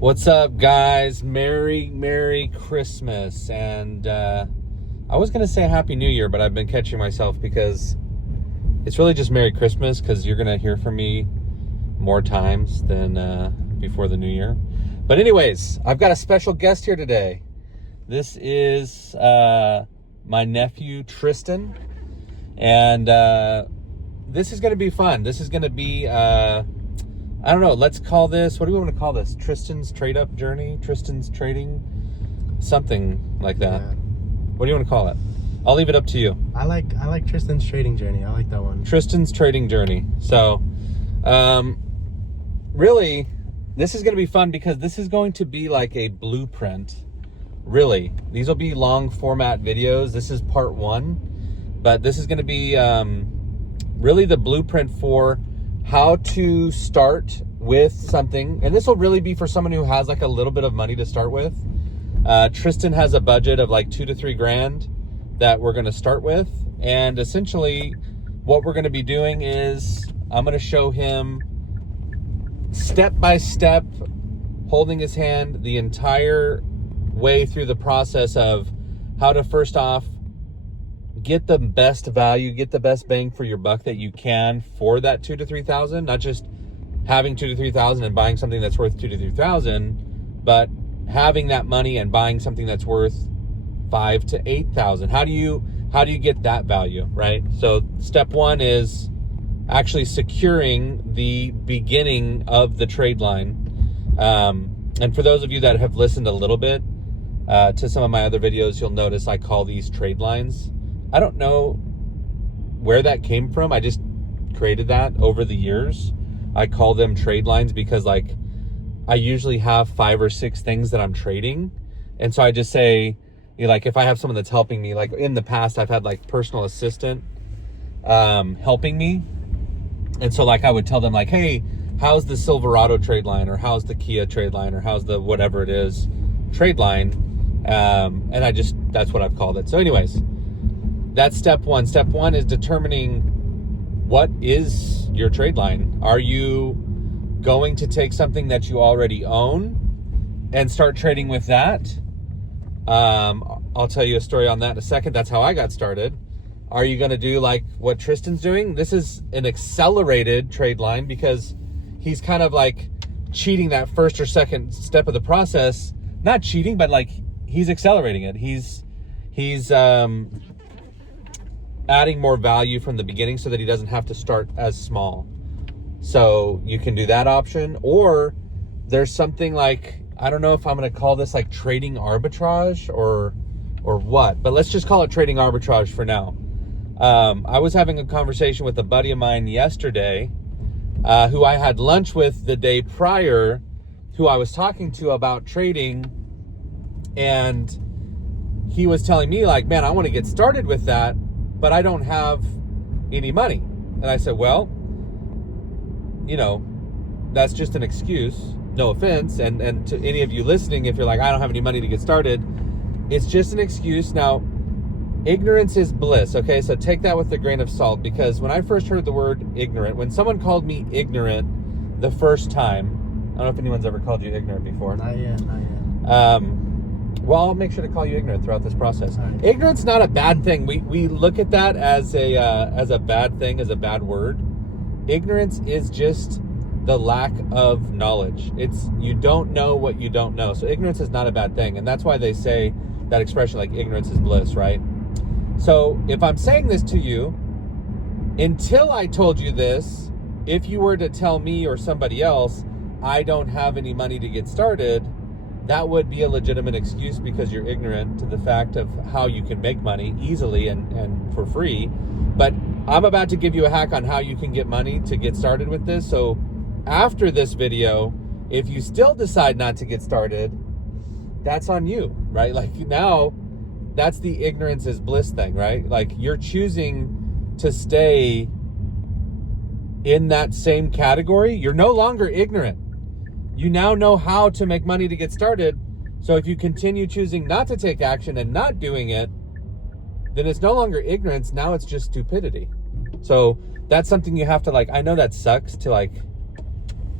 What's up, guys? Merry Christmas. And I was going to say Happy New Year, but I've been catching myself because it's really just Merry Christmas, because you're going to hear from me more times than before the New Year. But anyways, I've got a special guest here today. This is my nephew, Tristan. And this is going to be fun. This is going to be... I don't know, let's call this, what do we want to call this? Tristan's trade-up journey? Tristan's trading? Something like that. Yeah. What do you want to call it? I'll leave it up to you. I like Tristan's trading journey. I like that one. Tristan's trading journey. So, really, this is going to be fun because this is going to be like a blueprint. Really. These will be long format videos. This is part one. But this is going to be really the blueprint for how to start with something. And this will really be for someone who has like a little bit of money to start with. Tristan has a budget of like $2,000 to $3,000 that we're going to start with. And essentially what we're going to be doing is I'm going to show him step by step, holding his hand the entire way through the process of how to, first off, get the best value, get the best bang for your buck that you can for that $2,000 to $3,000. Not just having $2,000 to $3,000 and buying something that's worth $2,000 to $3,000, but having that money and buying something that's worth $5,000 to $8,000. How do you get that value, right? So step one is actually securing the beginning of the trade line. And for those of you that have listened a little bit to some of my other videos, you'll notice I call these trade lines. I don't know where that came from. I just created that over the years. I call them trade lines because like I usually have 5 or 6 things that I'm trading. And so I just say, you know, like if I have someone that's helping me, like in the past, I've had like personal assistant helping me. And so like I would tell them like, hey, how's the Silverado trade line, or how's the Kia trade line, or how's the whatever it is trade line. And that's what I've called it. So anyways, that's step one. Step one is determining what is your trade line. Are you going to take something that you already own and start trading with that? I'll tell you a story on that in a second. That's how I got started. Are you going to do like what Tristan's doing? This is an accelerated trade line because he's kind of like cheating that first or second step of the process. Not cheating, but like he's accelerating it. He's adding more value from the beginning so that he doesn't have to start as small. So you can do that option, or there's something like, I don't know if I'm going to call this like trading arbitrage or what, but let's just call it trading arbitrage for now. I was having a conversation with a buddy of mine yesterday, who I had lunch with the day prior, who I was talking to about trading, and he was telling me like, man, I want to get started with that, but I don't have any money. And I said, well, you know, that's just an excuse. No offense. And to any of you listening, if you're like, I don't have any money to get started, it's just an excuse. Now, ignorance is bliss. Okay. So take that with a grain of salt, because when I first heard the word ignorant, when someone called me ignorant the first time, I don't know if anyone's ever called you ignorant before. Not yet. Well, I'll make sure to call you ignorant throughout this process. Right. Ignorance not a bad thing. We look at that as a bad thing, as a bad word. Ignorance is just the lack of knowledge. It's you don't know what you don't know. So ignorance is not a bad thing, and that's why they say that expression like ignorance is bliss, right? So if I'm saying this to you, until I told you this, if you were to tell me or somebody else, I don't have any money to get started, that would be a legitimate excuse because you're ignorant to the fact of how you can make money easily and for free. But I'm about to give you a hack on how you can get money to get started with this. So after this video, if you still decide not to get started, that's on you, right? Like now, that's the ignorance is bliss thing, right? Like you're choosing to stay in that same category. You're no longer ignorant. You now know how to make money to get started. So if you continue choosing not to take action and not doing it, then it's no longer ignorance. Now it's just stupidity. So that's something you have to like, I know that sucks to like,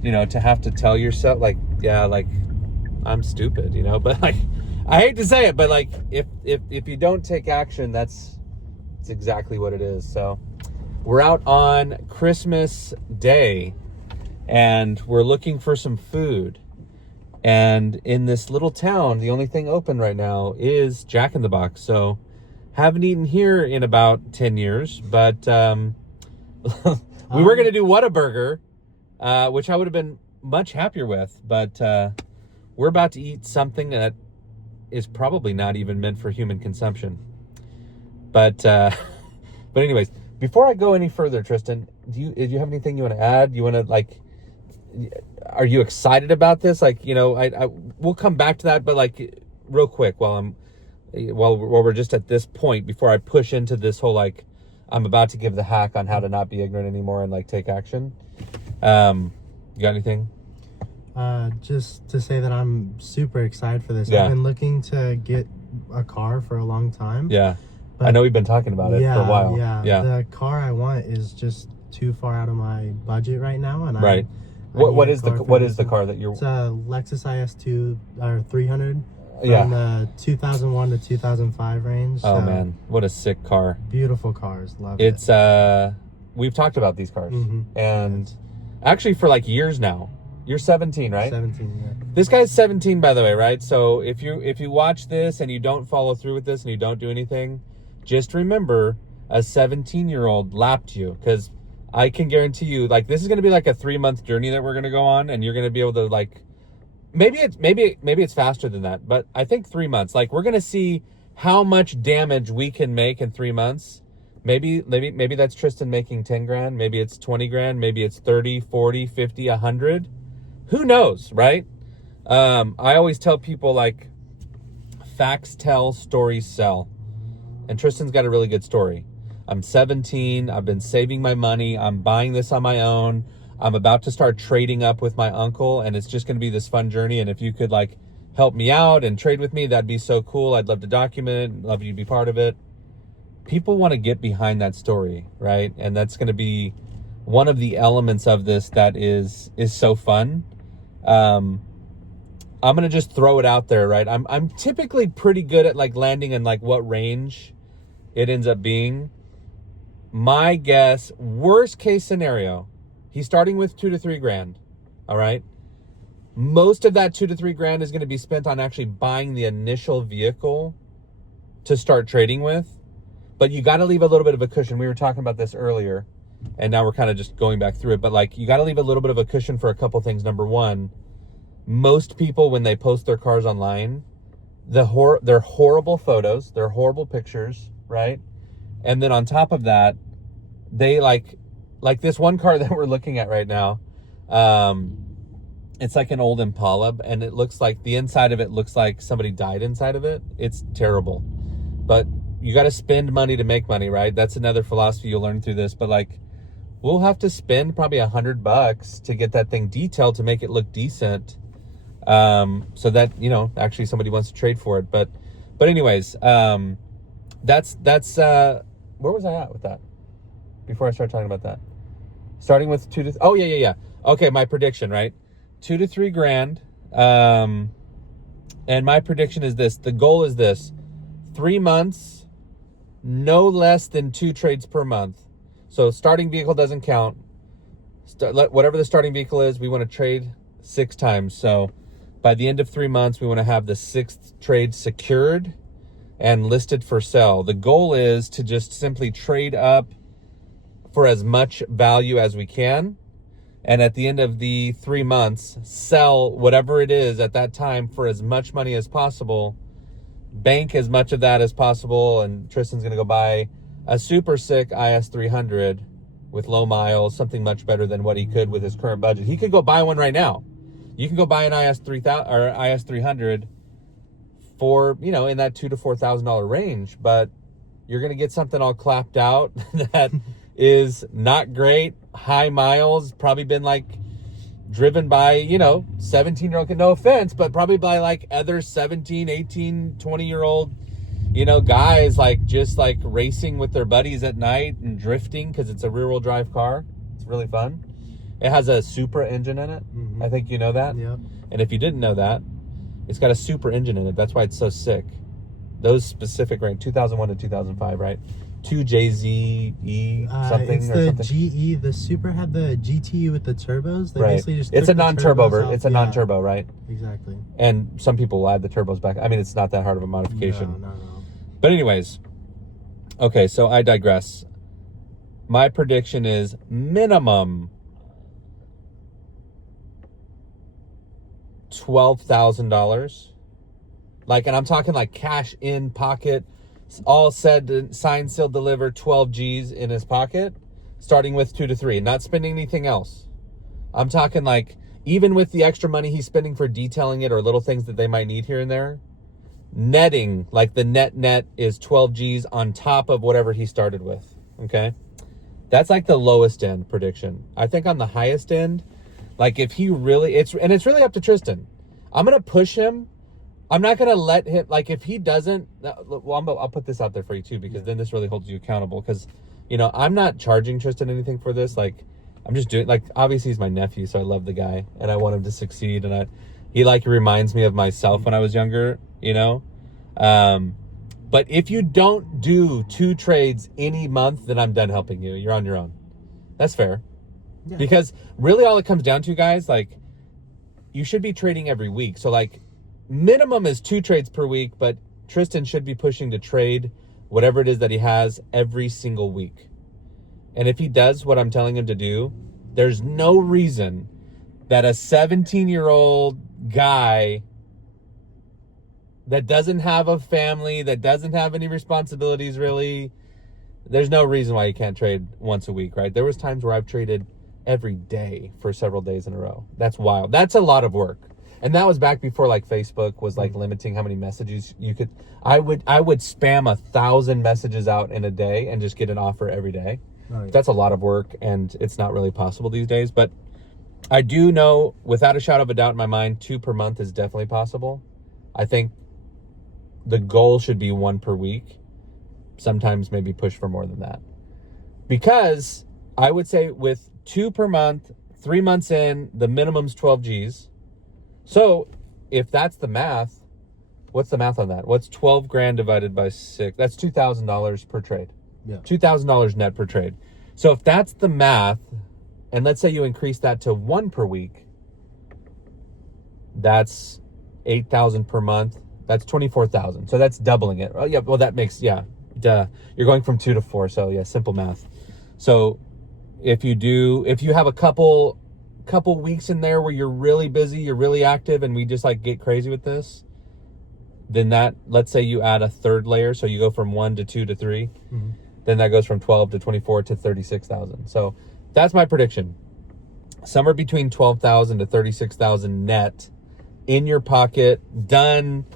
you know, to have to tell yourself like, yeah, like I'm stupid, you know, but like, I hate to say it, but like, if you don't take action, it's exactly what it is. So we're out on Christmas Day and we're looking for some food. And in this little town, the only thing open right now is Jack in the Box. So haven't eaten here in about 10 years, but we were going to do Whataburger, which I would have been much happier with, but we're about to eat something that is probably not even meant for human consumption. But anyways, before I go any further, Tristan, do you have anything you want to add? You want to, like, are you excited about this? Like, you know, I we'll come back to that, but like real quick while we're just at this point before I push into this whole, like, I'm about to give the hack on how to not be ignorant anymore and like take action. You got anything? Just to say that I'm super excited for this. Yeah. I've been looking to get a car for a long time. Yeah. But I know we've been talking about it for a while. Yeah. The car I want is just too far out of my budget right now, and right. What is the car that you're? It's a Lexus IS2 or 300 from Yeah. the 2001 to 2005 range. Oh So, man, what a sick car! beautiful cars. Love It's it. we've talked about these cars, Mhm. and actually for like years now. You're 17, right? 17. Yeah. This guy's 17, by the way, right? So if you watch this and you don't follow through with this and you don't do anything, just remember a 17-year-old lapped you, because I can guarantee you, like, this is going to be like a 3-month journey that we're going to go on, and you're going to be able to, like, maybe it's faster than that, but I think 3 months. Like, we're going to see how much damage we can make in 3 months. Maybe that's Tristan making 10 grand. Maybe it's 20 grand. Maybe it's 30, 40, 50, 100. Who knows, right? I always tell people, like, facts tell, stories sell. And Tristan's got a really good story. I'm 17. I've been saving my money. I'm buying this on my own. I'm about to start trading up with my uncle, and it's just going to be this fun journey. And if you could, like, help me out and trade with me, that'd be so cool. I'd love to document it. Love you to be part of it. People want to get behind that story, right? And that's going to be one of the elements of this that is so fun. I'm going to just throw it out there, right? I'm typically pretty good at, like, landing in, like, what range it ends up being. My guess, worst case scenario, he's starting with 2 to 3 grand. All right. Most of that 2 to 3 grand is going to be spent on actually buying the initial vehicle to start trading with. But you got to leave a little bit of a cushion. We were talking about this earlier, and now we're kind of just going back through it. But, like, you got to leave a little bit of a cushion for a couple things. Number one, most people, when they post their cars online, they're horrible photos, they're horrible pictures, right? And then on top of that, they like this one car that we're looking at right now. It's like an old Impala, and it looks like the inside of it looks like somebody died inside of it. It's terrible. But you got to spend money to make money, right? That's another philosophy you'll learn through this. But, like, we'll have to spend probably $100 to get that thing detailed to make it look decent. So that, you know, actually somebody wants to trade for it. But anyways, that's where was I at with that before I start talking about that? Starting with yeah. Okay. My prediction, right? 2 to 3 grand. And my prediction is this, the goal is this: 3 months, no less than 2 trades per month. So starting vehicle doesn't count. Whatever the starting vehicle is, we want to trade 6 times. So by the end of 3 months, we want to have the 6th trade secured and listed for sale. The goal is to just simply trade up for as much value as we can. And at the end of the 3 months, sell whatever it is at that time for as much money as possible. Bank as much of that as possible. And Tristan's going to go buy a super sick IS300 with low miles, something much better than what he could with his current budget. He could go buy one right now. You can go buy an IS300 for, you know, in that $2,000 to $4,000 range, but you're going to get something all clapped out that is not great, high miles, probably been, like, driven by, you know, 17-year-old, no offense, but probably by, like, other 17, 18, 20-year-old, you know, guys, like, just, like, racing with their buddies at night and drifting because it's a rear-wheel drive car. It's really fun. It has a Supra engine in it. Mm-hmm. I think you know that. Yep. And if you didn't know that, It's got a super engine in it. That's why it's so sick. Those specific range, 2001 to 2005, right? 2JZE something it's or the something. GE. The Super had the GT with the turbos. They Right. basically just It's took a the non-turbo. turbos off. It's a non-turbo, right? Exactly. And some people will add the turbos back. I mean, it's not that hard of a modification. No. But anyways, okay, so I digress. My prediction is minimum $12,000. Like, and I'm talking like cash in pocket, all said, signed, sealed, delivered, 12 G's in his pocket, starting with 2 to 3, not spending anything else. I'm talking like, even with the extra money he's spending for detailing it or little things that they might need here and there, netting, like the net is 12 G's on top of whatever he started with. Okay. That's like the lowest end prediction. I think on the highest end, like if he really, it's really up to Tristan. I'm going to push him. I'm not going to let him, like if he doesn't, well, I'll put this out there for you too, because then this really holds you accountable. Because, you know, I'm not charging Tristan anything for this. Like I'm just doing, like, obviously he's my nephew, so I love the guy and I want him to succeed. And he like reminds me of myself when I was younger, you know? But if you don't do 2 trades any month, then I'm done helping you. You're on your own. That's fair. Yeah. Because really all it comes down to, guys, like you should be trading every week. So like minimum is 2 trades per week, but Tristan should be pushing to trade whatever it is that he has every single week. And if he does what I'm telling him to do, there's no reason that a 17-year-old guy that doesn't have a family, that doesn't have any responsibilities really, there's no reason why you can't trade once a week, right? There was times where I've traded every day for several days in a row. That's wild. That's a lot of work. And that was back before like Facebook was like limiting how many messages you could. I would spam 1,000 messages out in a day and just get an offer every day. Right. That's a lot of work, and it's not really possible these days. But I do know, without a shadow of a doubt in my mind, 2 per month is definitely possible. I think the goal should be 1 per week. Sometimes maybe push for more than that. Because I would say with 2 per month, 3 months in, the minimum's 12 G's. So if that's the math, what's the math on that? What's 12 grand divided by 6? That's $2,000 per trade. Yeah. $2,000 net per trade. So if that's the math, and let's say you increase that to 1 per week, that's 8,000 per month. That's 24,000. So that's doubling it. Oh yeah, well that makes, yeah, duh. You're going from 2 to 4. So yeah, simple math. So if you have a couple weeks in there where you're really busy, you're really active, and we just like get crazy with this, then that, let's say you add a third layer, so you go from 1 to 2 to 3, then that goes from 12 to 24 to 36,000. So that's my prediction. Somewhere between 12,000 to 36,000 net in your pocket, done,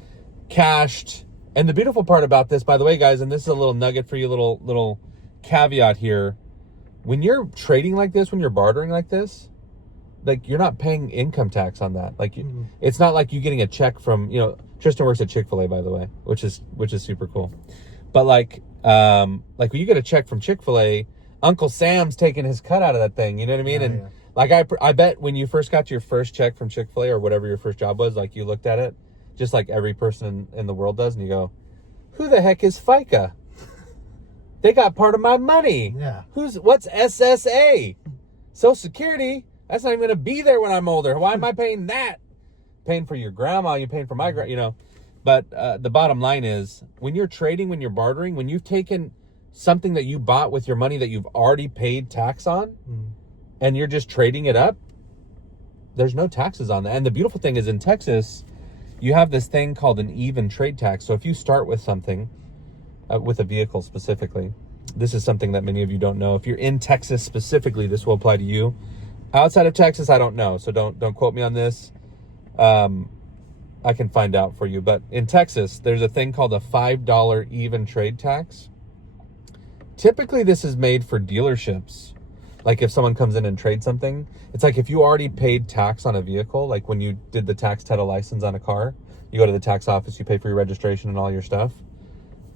cashed. And the beautiful part about this, by the way, guys, and this is a little nugget for you, little caveat here. When you're trading like this, when you're bartering like this, like you're not paying income tax on that. Like it's not like you getting a check from, you know, Tristan works at Chick-fil-A, by the way, which is super cool. But like when you get a check from Chick-fil-A, Uncle Sam's taking his cut out of that thing. You know what I mean? And like I bet when you first got your first check from Chick-fil-A or whatever your first job was, like you looked at it, just like every person in the world does, and you go, "Who the heck is FICA? They got part of my money. Yeah. What's SSA? Social Security? That's not even going to be there when I'm older. Why am I paying that? Paying for your grandma, you're paying for my grandma, you know." But the bottom line is, when you're trading, when you're bartering, when you've taken something that you bought with your money that you've already paid tax on, and you're just trading it up, there's no taxes on that. And the beautiful thing is, in Texas, you have this thing called an even trade tax. So if you start with something, with a vehicle specifically, this is something that many of you don't know. If you're in Texas specifically, this will apply to you. Outside of Texas, I don't know, so don't quote me on this. I can find out for you. But in Texas, there's a thing called a $5 even trade tax. Typically, this is made for dealerships. Like if someone comes in and trades something, it's like if you already paid tax on a vehicle, like when you did the tax title license on a car, you go to the tax office, you pay for your registration and all your stuff.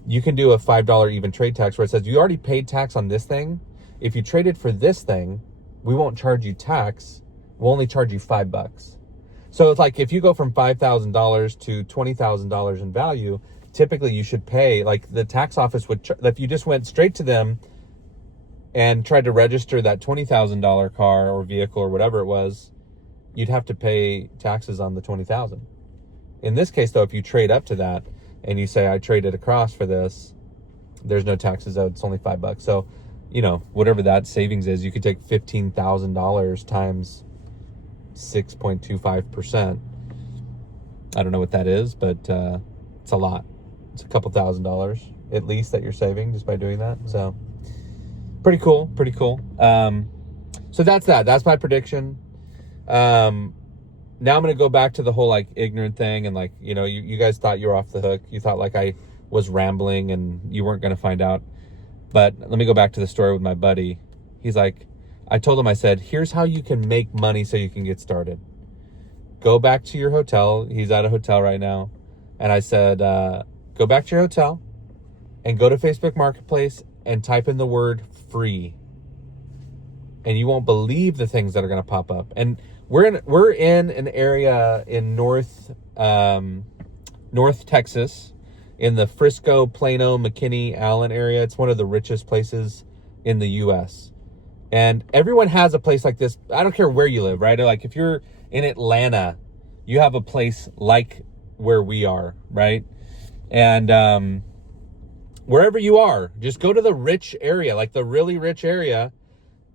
You can do a $5 even trade tax where it says you already paid tax on this thing. If you traded for this thing, we won't charge you tax. We'll only charge you $5. So it's like if you go from $5,000 to $20,000 in value, typically you should pay, like the tax office would, if you just went straight to them and tried to register that $20,000 car or vehicle or whatever it was, you'd have to pay taxes on the $20,000. In this case, though, if you trade up to that and you say, I traded across for this, there's no taxes owed. It's only $5. So, you know, whatever that savings is, you could take $15,000 times 6.25%. I don't know what that is, but it's a lot. It's a couple $1,000 at least that you're saving just by doing that. So pretty cool. So that's that. That's my prediction. Now I'm going to go back to the whole like ignorant thing. And like, you know, you guys thought you were off the hook. You thought like I was rambling and you weren't going to find out. But let me go back to the story with my buddy. He's like, I told him, I said, here's how you can make money so you can get started. Go back to your hotel. He's at a hotel right now. And I said, go back to your hotel and go to Facebook Marketplace and type in the word free. And you won't believe the things that are going to pop up. And we're in an area in North Texas, in the Frisco, Plano, McKinney, Allen area. It's one of the richest places in the U.S. And everyone has a place like this. I don't care where you live, right? Like if you're in Atlanta, you have a place like where we are, right? And wherever you are, just go to the rich area, like the really rich area,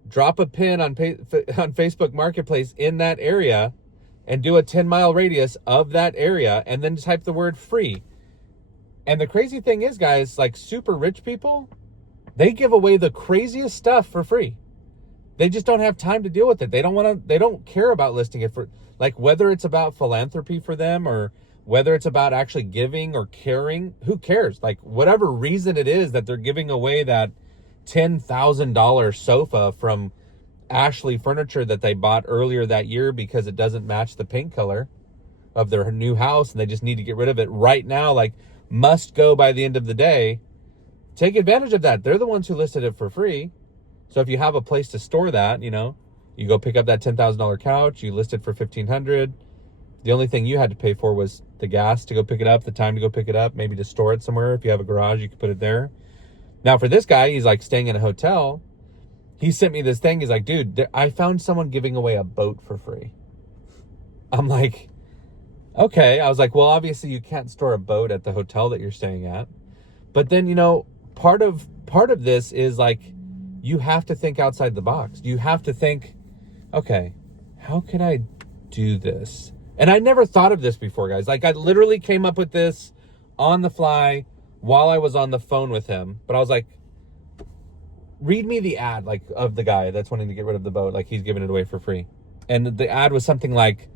drop a pin on Facebook Marketplace in that area and do a 10-mile radius of that area and then type the word free. And the crazy thing is, guys, like super rich people, they give away the craziest stuff for free. They just don't have time to deal with it. They don't care about listing it for, like, whether it's about philanthropy for them or whether it's about actually giving or caring, who cares? Like, whatever reason it is that they're giving away that $10,000 sofa from Ashley Furniture that they bought earlier that year because it doesn't match the paint color of their new house and they just need to get rid of it right now, like must go by the end of the day. Take advantage of that. They're the ones who listed it for free. So if you have a place to store that, you know, you go pick up that $10,000 couch, you list it for $1,500. The only thing you had to pay for was the gas to go pick it up, the time to go pick it up, maybe to store it somewhere. If you have a garage, you can put it there. Now for this guy, he's like staying in a hotel. He sent me this thing. He's like, dude, I found someone giving away a boat for free. I'm like, okay. I was like, well, obviously you can't store a boat at the hotel that you're staying at. But then, you know, part of this is like, you have to think outside the box. You have to think, okay, how can I do this? And I never thought of this before, guys. Like I literally came up with this on the fly while I was on the phone with him. But I was like, read me the ad, like, of the guy that's wanting to get rid of the boat. Like he's giving it away for free. And the ad was something like,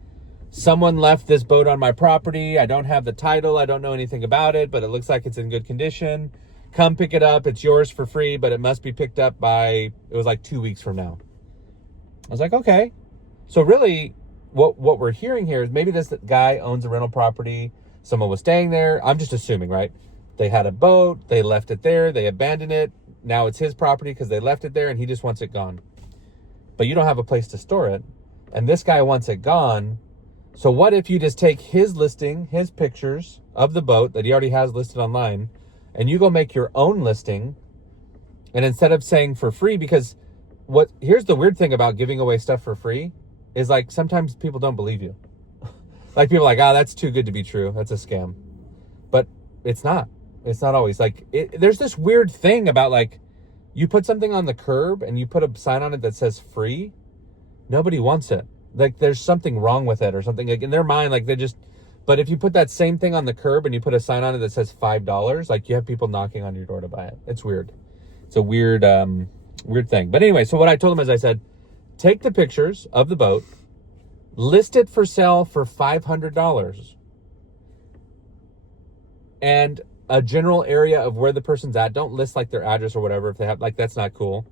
someone left this boat on my property. I don't have the title. I don't know anything about it, but it looks like it's in good condition. Come pick it up. It's yours for free, but it must be picked up by, it was like 2 weeks from now. I was like, okay. So really what we're hearing here is maybe this guy owns a rental property. Someone was staying there. I'm just assuming, right? They had a boat. They left it there. They abandoned it. Now it's his property because they left it there and he just wants it gone. But you don't have a place to store it. And this guy wants it gone. So what if you just take his listing, his pictures of the boat that he already has listed online, and you go make your own listing, and instead of saying for free, because here's the weird thing about giving away stuff for free is like sometimes people don't believe you. Like people are like, that's too good to be true. That's a scam. But it's not. It's not always. Like there's this weird thing about like you put something on the curb and you put a sign on it that says free. Nobody wants it. Like there's something wrong with it or something. Like in their mind, like but if you put that same thing on the curb and you put a sign on it that says $5, like you have people knocking on your door to buy it. It's weird. It's a weird thing. But anyway, so what I told him is I said, take the pictures of the boat, list it for sale for $500, and a general area of where the person's at. Don't list like their address or whatever if they have, like that's not cool.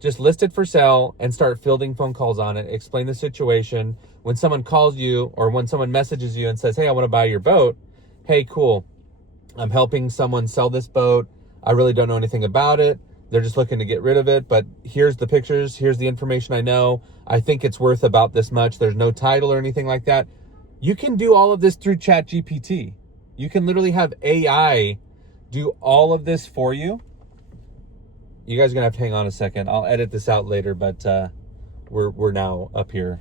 Just list it for sale and start fielding phone calls on it. Explain the situation. When someone calls you or when someone messages you and says, hey, I want to buy your boat. Hey, cool. I'm helping someone sell this boat. I really don't know anything about it. They're just looking to get rid of it. But here's the pictures. Here's the information I know. I think it's worth about this much. There's no title or anything like that. You can do all of this through ChatGPT. You can literally have AI do all of this for you. You guys are gonna have to hang on a second. I'll edit this out later, but we're now up here.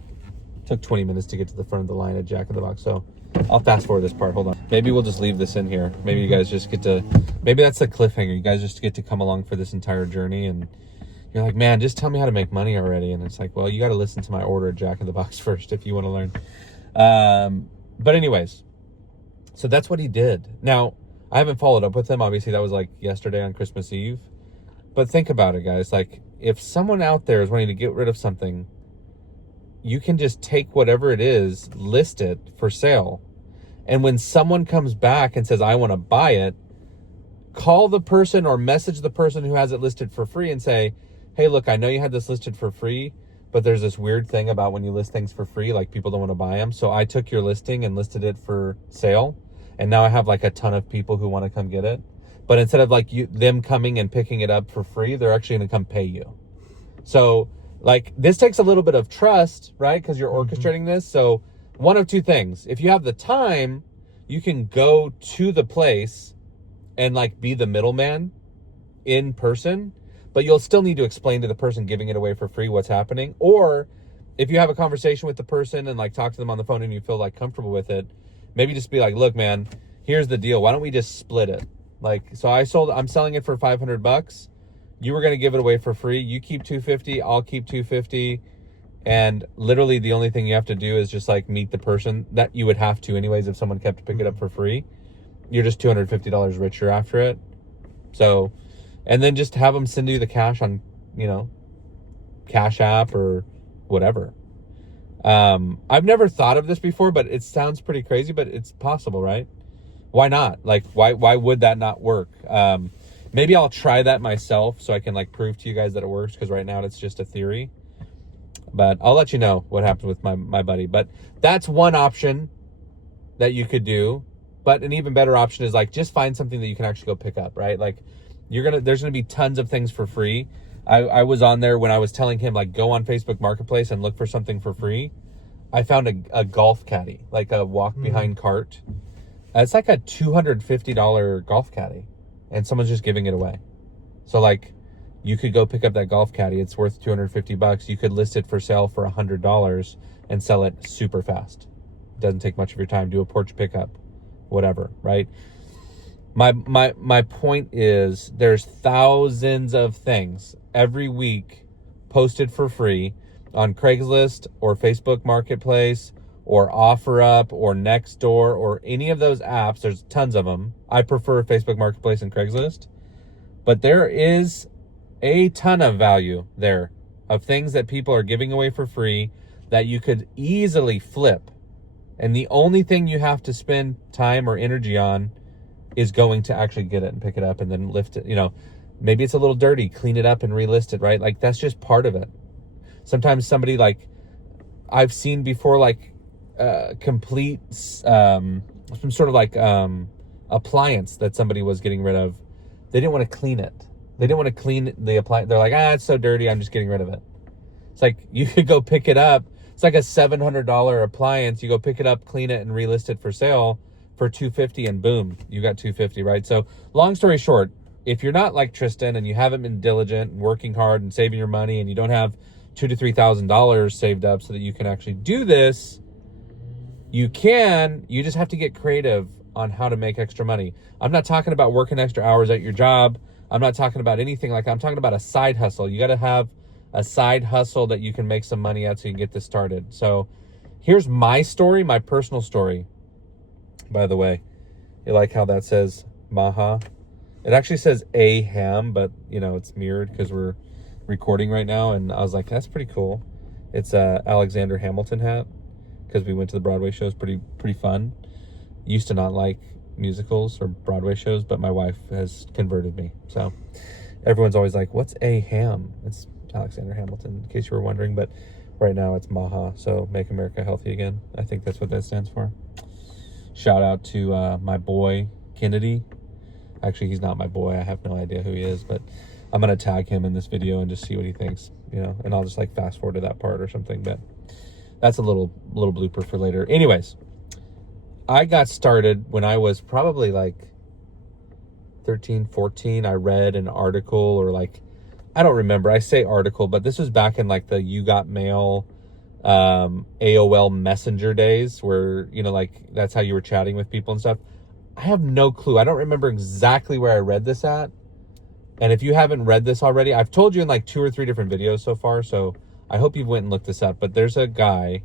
Took 20 minutes to get to the front of the line at Jack in the Box, so I'll fast forward this part. Hold on. Maybe we'll just leave this in here. Maybe you guys just get to, maybe that's the cliffhanger. You guys just get to come along for this entire journey, and you're like, man, just tell me how to make money already. And it's like, well, you got to listen to my order at Jack in the Box first if you want to learn. But anyways, so that's what he did. Now, I haven't followed up with him. Obviously, that was like yesterday on Christmas Eve. But think about it, guys. Like, if someone out there is wanting to get rid of something, you can just take whatever it is, list it for sale. And when someone comes back and says, I want to buy it, call the person or message the person who has it listed for free and say, hey, look, I know you had this listed for free, but there's this weird thing about when you list things for free, like people don't want to buy them. So I took your listing and listed it for sale. And now I have like a ton of people who want to come get it. But instead of like them coming and picking it up for free, they're actually going to come pay you. So like this takes a little bit of trust, right? Because you're orchestrating this. So one of two things. If you have the time, you can go to the place and like be the middleman in person, but you'll still need to explain to the person giving it away for free what's happening. Or if you have a conversation with the person and like talk to them on the phone and you feel like comfortable with it, maybe just be like, look, man, here's the deal. Why don't we just split it? Like, so I'm selling it for $500. You were going to give it away for free. You keep $250. I'll keep $250. And literally the only thing you have to do is just like meet the person that you would have to anyways if someone kept to pick it up for free. You're just $250 richer after it. So, and then just have them send you the cash on, Cash App or whatever. I've never thought of this before, but it sounds pretty crazy, but it's possible, right? Why not? Like, why would that not work? Maybe I'll try that myself so I can like prove to you guys that it works, because right now it's just a theory. But I'll let you know what happens with my buddy. But that's one option that you could do. But an even better option is like just find something that you can actually go pick up, right? Like there's gonna be tons of things for free. I was on there when I was telling him like go on Facebook Marketplace and look for something for free. I found a golf caddy, like a walk behind cart. It's like a $250 golf caddy, and someone's just giving it away. So like, you could go pick up that golf caddy. It's worth $250. You could list it for sale for $100 and sell it super fast. Doesn't take much of your time. Do a porch pickup, whatever, right? My point is there's thousands of things every week posted for free on Craigslist or Facebook Marketplace or OfferUp or Nextdoor or any of those apps. There's tons of them. I prefer Facebook Marketplace and Craigslist, but there is a ton of value there of things that people are giving away for free that you could easily flip. And the only thing you have to spend time or energy on is going to actually get it and pick it up and then lift it. Maybe it's a little dirty, clean it up and relist it, right? Like that's just part of it. Sometimes somebody like I've seen before, like complete some sort of like appliance that somebody was getting rid of. They didn't want to clean it. They didn't want to clean the appliance. They're like, it's so dirty, I'm just getting rid of it. It's like you could go pick it up. It's like a $700 appliance. You go pick it up, clean it, and relist it for sale for $250, and boom, you got $250, right? So long story short, if you're not like Tristan and you haven't been diligent and working hard and saving your money and you don't have $2,000 to $3,000 saved up so that you can actually do this, you just have to get creative on how to make extra money. I'm not talking about working extra hours at your job. I'm not talking about anything like that. I'm talking about a side hustle. You got to have a side hustle that you can make some money at so you can get this started. So here's my story, my personal story. By the way, you like how that says Maha? It actually says a ham, but it's mirrored because we're recording right now. And I was like, that's pretty cool. It's a Alexander Hamilton hat because we went to the Broadway shows. Pretty fun. Used to not like musicals or Broadway shows, but my wife has converted me. So everyone's always like, what's a ham? It's Alexander Hamilton, in case you were wondering. But right now it's Maha, so Make America Healthy Again. I think that's what that stands for. Shout out to my boy Kennedy. Actually, he's not my boy. I have no idea who he is, but I'm gonna tag him in this video and just see what he thinks, and I'll just like fast forward to that part or something. But that's a little blooper for later. Anyways, I got started when I was probably like 13, 14. I read an article, or like, I don't remember. I say article, but this was back in like the You Got Mail, AOL Messenger days, where, you know, like that's how you were chatting with people and stuff. I have no clue. I don't remember exactly where I read this at. And if you haven't read this already, I've told you in like 2 or 3 different videos so far, so I hope you went and looked this up. But there's a guy,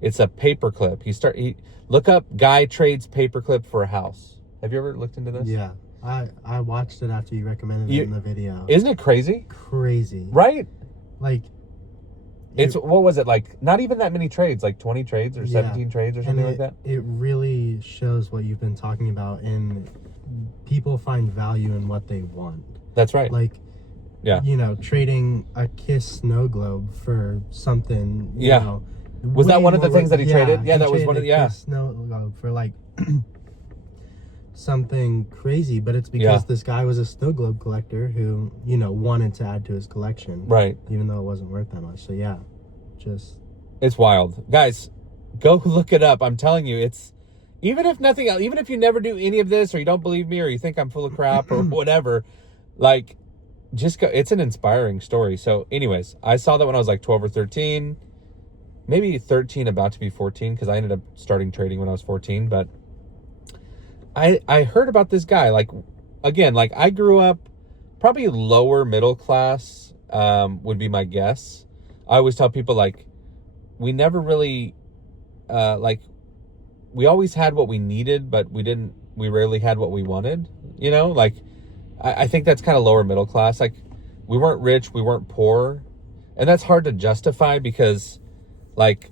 it's a paperclip. Look up guy trades paperclip for a house. Have you ever looked into this? Yeah. I watched it after you recommended it in the video. Isn't it crazy? Crazy. Right? Like, it's, what was it, like, not even that many trades, like 20 trades or 17 trades or something like that? It really shows what you've been talking about, and people find value in what they want. That's right. Like, yeah, you know, trading a Kiss snow globe for something, you know. Was that one of the things that he traded? Yeah, that was one of the, Kiss snow globe for like something crazy, but it's because this guy was a snow globe collector who, you know, wanted to add to his collection. Right. Even though it wasn't worth that much. So yeah, it's wild. Guys, go look it up. I'm telling you, it's, even if nothing else, even if you never do any of this, or you don't believe me, or you think I'm full of crap or whatever, like, just go. It's an inspiring story. So anyways, I saw that when I was like 12 or 13, maybe 13, about to be 14, because I ended up starting trading when I was 14. But I heard about this guy. Like, again, like, I grew up probably lower middle class, would be my guess. I always tell people, like, we never really, like, we always had what we needed, but we rarely had what we wanted, you know? Like, I think that's kind of lower middle class. Like, we weren't rich, we weren't poor. And that's hard to justify because, like,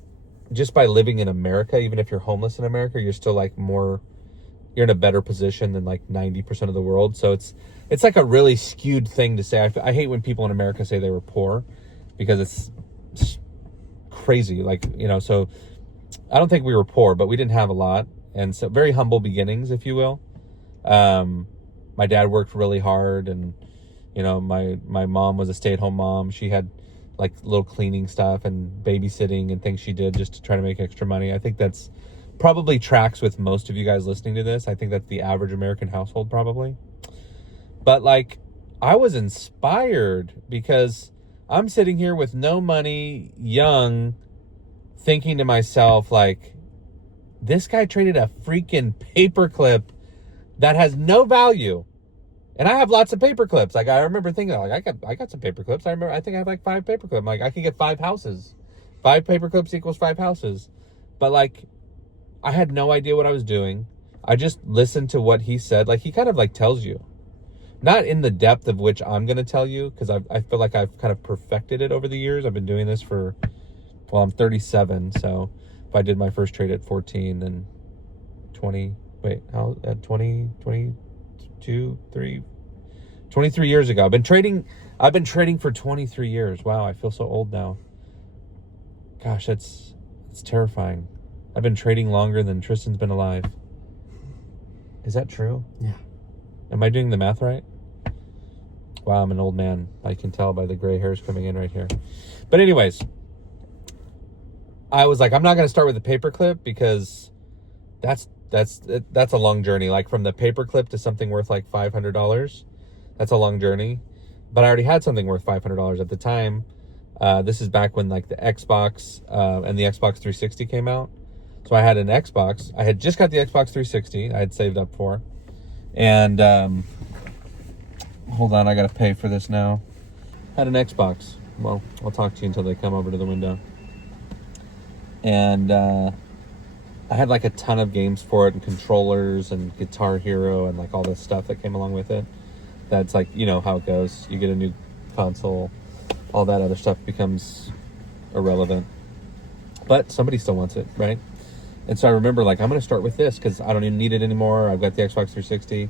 just by living in America, even if you're homeless in America, you're still like you're in a better position than like 90% of the world. So it's like a really skewed thing to say. I hate when people in America say they were poor, because it's crazy. Like, you know, so I don't think we were poor, but we didn't have a lot. And so very humble beginnings, if you will. My dad worked really hard, and, you know, my mom was a stay-at-home mom. She had like little cleaning stuff and babysitting and things she did just to try to make extra money. I think that's probably tracks with most of you guys listening to this. I think that's the average American household probably. But like, I was inspired because I'm sitting here with no money, young, thinking to myself, like, this guy traded a freaking paperclip that has no value. And I have lots of paper clips. Like, I remember thinking, like, I got some paper clips. I think I have like 5 paper clips. Like, I could get 5 houses. 5 paper clips equals 5 houses. But like, I had no idea what I was doing. I just listened to what he said. Like, he kind of like tells you, not in the depth of which I'm going to tell you, because I feel like I've kind of perfected it over the years. I've been doing this for, well, I'm 37. So if I did my first trade at 14, then 23 years ago. I've been trading for 23 years. Wow, I feel so old now. Gosh, it's terrifying. I've been trading longer than Tristan's been alive. Is that true? Yeah. Am I doing the math right? Wow, I'm an old man. I can tell by the gray hairs coming in right here. But anyways, I was like, I'm not going to start with the paperclip, because that's a long journey. Like, from the paperclip to something worth like $500, that's a long journey. But I already had something worth $500 at the time. This is back when like the Xbox and the Xbox 360 came out. So I had an Xbox. I had just got the Xbox 360. I had saved up for. And hold on, I got to pay for this now. Had an Xbox. Well, I'll talk to you until they come over to the window. And I had like a ton of games for it, and controllers and Guitar Hero and like all this stuff that came along with it. That's like, you know how it goes. You get a new console, all that other stuff becomes irrelevant. But somebody still wants it, right? And so I remember, like, I'm going to start with this because I don't even need it anymore. I've got the Xbox 360.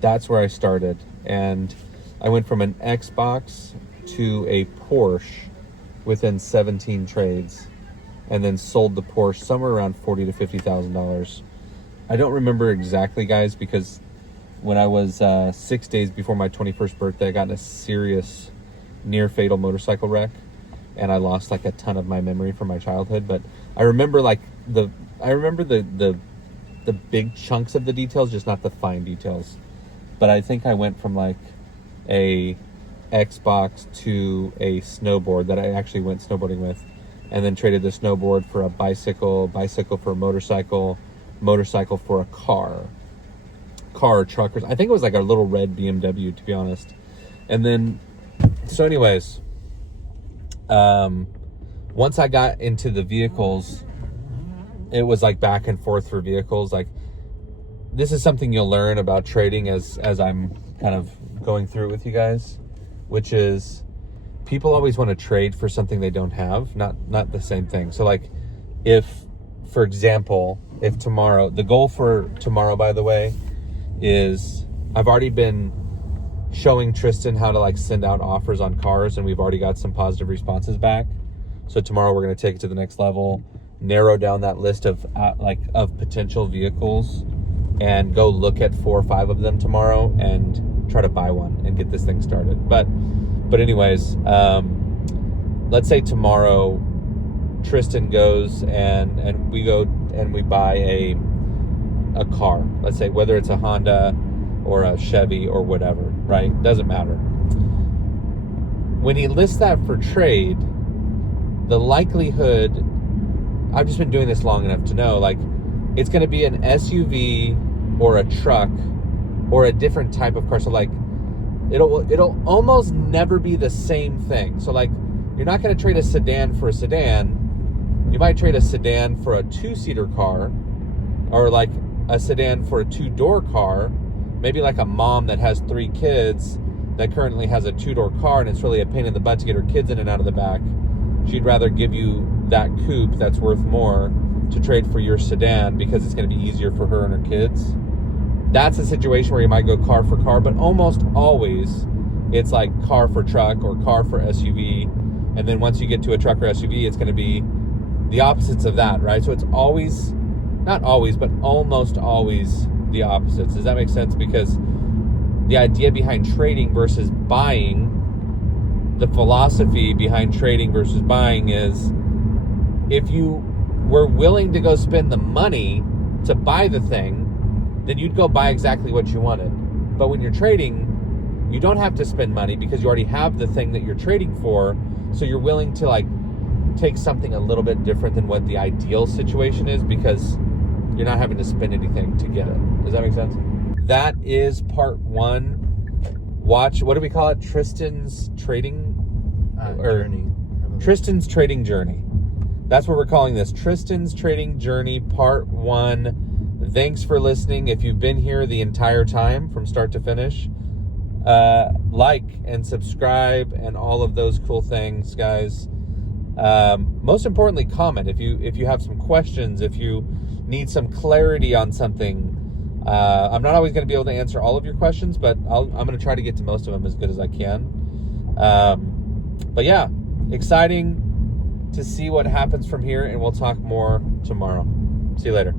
That's where I started. And I went from an Xbox to a Porsche within 17 trades, and then sold the Porsche somewhere around $40,000 to $50,000. I don't remember exactly, guys, because when I was 6 days before my 21st birthday, I got in a serious near fatal motorcycle wreck, and I lost like a ton of my memory from my childhood. But I remember like the the big chunks of the details, just not the fine details. But I think I went from like a Xbox to a snowboard that I actually went snowboarding with, and then traded the snowboard for a bicycle for a motorcycle for a car or truck. I think it was like a little red BMW, to be honest. And then, so anyways, once I got into the vehicles, it was like back and forth for vehicles. Like, this is something you'll learn about trading as I'm kind of going through it with you guys, which is people always want to trade for something they don't have, not the same thing. So like, if, for example, if tomorrow, the goal for tomorrow, by the way, is I've already been showing Tristan how to like send out offers on cars, and we've already got some positive responses back. So tomorrow we're going to take it to the next level, narrow down that list of potential vehicles, and go look at 4 or 5 of them tomorrow and try to buy one and get this thing started. But anyways, let's say tomorrow Tristan goes and we go and we buy a car. Let's say whether it's a Honda or a Chevy or whatever, right? Doesn't matter. When he lists that for trade, the likelihood, I've just been doing this long enough to know, like, it's going to be an SUV or a truck or a different type of car. So like, it'll almost never be the same thing. So like, you're not going to trade a sedan for a sedan. You might trade a sedan for a 2-seater car, or like a sedan for a 2-door car. Maybe like a mom that has 3 kids that currently has a 2-door car, and it's really a pain in the butt to get her kids in and out of the back. She'd rather give you that coupe that's worth more to trade for your sedan because it's going to be easier for her and her kids. That's a situation where you might go car for car, but almost always it's like car for truck or car for SUV. And then once you get to a truck or SUV, it's going to be the opposites of that, right? So it's always, not always, but almost always the opposites. Does that make sense? Because the idea behind trading versus buying, the philosophy behind trading versus buying is, if you were willing to go spend the money to buy the thing, then you'd go buy exactly what you wanted. But when you're trading, you don't have to spend money because you already have the thing that you're trading for. So you're willing to like take something a little bit different than what the ideal situation is, because you're not having to spend anything to get it. Does that make sense? That is part 1. Watch, what do we call it? Tristan's trading journey. Tristan's trading journey. That's what we're calling this. Tristan's trading journey, part 1. Thanks for listening. If you've been here the entire time from start to finish, like and subscribe and all of those cool things, guys. Most importantly, comment if you have some questions, if you need some clarity on something. I'm not always going to be able to answer all of your questions, but I'm going to try to get to most of them as good as I can. But yeah, exciting to see what happens from here, and we'll talk more tomorrow. See you later.